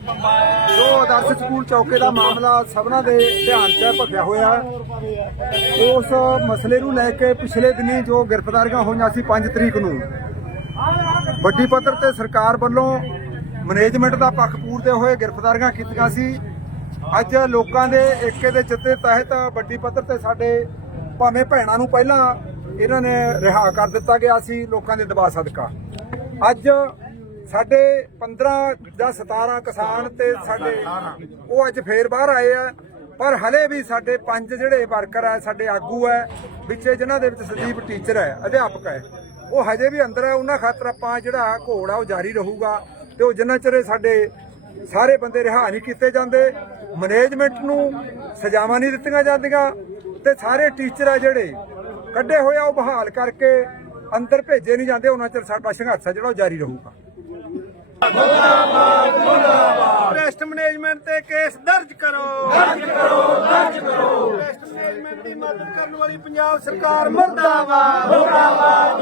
ਜੋ ਆਦਰਸ਼ ਸਕੂਲ ਚੌਕੇ ਦਾ ਮਾਮਲਾ ਸਭਨਾਂ ਦੇ ਧਿਆਨ 'ਚ ਭਖਿਆ ਹੋਇਆ ਉਸ ਮਸਲੇ ਨੂੰ ਲੈ ਕੇ ਪਿਛਲੇ ਦਿਨੀ ਜੋ ਗ੍ਰਿਫਤਾਰੀਆਂ ਹੋਈਆਂ ਸੀ 5 ਤਰੀਕ ਨੂੰ, ਵੱਡੀ ਪੱਧਰ ਤੇ ਸਰਕਾਰ ਵੱਲੋਂ ਮੈਨੇਜਮੈਂਟ ਦਾ ਪੱਖ ਪੂਰਦੇ ਹੋਏ ਗ੍ਰਿਫਤਾਰੀਆਂ ਕੀਤੀਆਂ ਸੀ। ਅੱਜ ਲੋਕਾਂ ਦੇ ਏਕੇ ਦੇ ਚਿੱਤੇ ਤਹਿਤ ਵੱਡੀ ਪੱਧਰ ਤੇ ਸਾਡੇ ਭਾਵੇਂ ਭੈਣਾਂ ਨੂੰ ਪਹਿਲਾਂ ਇਹਨਾਂ ਨੇ ਰਿਹਾ ਕਰ ਦਿੱਤਾ ਗਿਆ ਸੀ, ਲੋਕਾਂ ਦੇ ਦਬਾਅ ਸਦਕਾ। ਅੱਜ ਸਾਡੇ 15 ਜਾਂ 17 ਕਿਸਾਨ ਤੇ ਸਾਡੇ ਉਹ ਅੱਜ ਫੇਰ ਬਾਹਰ ਆਏ ਆ। ਪਰ ਹਲੇ ਵੀ ਸਾਡੇ ਪੰਜ ਜਿਹੜੇ ਵਰਕਰ ਆ, ਸਾਡੇ ਆਗੂ ਹੈ ਵਿੱਚ ਜਿਨ੍ਹਾਂ ਦੇ ਵਿੱਚ ਸੰਦੀਪ ਟੀਚਰ ਹੈ ਅਧਿਆਪਕ ਹੈ ਉਹ ਹਜੇ ਵੀ ਅੰਦਰ ਹੈ ਉਹਨਾਂ ਖਾਤਰ ਆਪਾਂ ਜਿਹੜਾ ਘੋੜ ਆ ਉਹ ਜਾਰੀ ਰਹੂਗਾ ਤੇ ਉਹ ਜਿੰਨਾ ਚਿਰ ਸਾਡੇ ਸਾਰੇ ਬੰਦੇ ਰਿਹਾ ਨਹੀਂ ਕੀਤੇ ਜਾਂਦੇ ਮੈਨੇਜਮੈਂਟ ਨੂੰ ਸਜ਼ਾਵਾਂ ਨਹੀਂ ਦਿੱਤੀਆਂ ਜਾਂਦੀਆਂ ਤੇ ਸਾਰੇ ਟੀਚਰ ਆ ਜਿਹੜੇ ਕੱਢੇ ਹੋਏ ਆ, ਉਹ ਬਹਾਲ ਕਰਕੇ ਅੰਦਰ ਭੇਜੇ ਨਹੀਂ ਜਾਂਦੇ, ਉਹਨਾਂ ਚਿਰ ਸਾਡਾ ਸੰਘਰਸ਼ ਜਿਹੜਾ ਉਹ ਜਾਰੀ ਰਹੂਗਾ। ਟੈਸਟ ਮੈਨੇਜਮੈਂਟ ਤੇ ਕੇਸ ਦਰਜ ਕਰੋ। ਦਰਜ ਕਰੋ ਦਰਜ ਕਰੋ। ਟੈਸਟ ਮੈਨੇਜਮੈਂਟ ਦੀ ਮਦਦ ਕਰਨ ਵਾਲੀ ਪੰਜਾਬ ਸਰਕਾਰ ਮੁਰਦਾਬਾਦ ਮੁਰਦਾਬਾਦ। ਮੁਰਦਾਬਾਦ।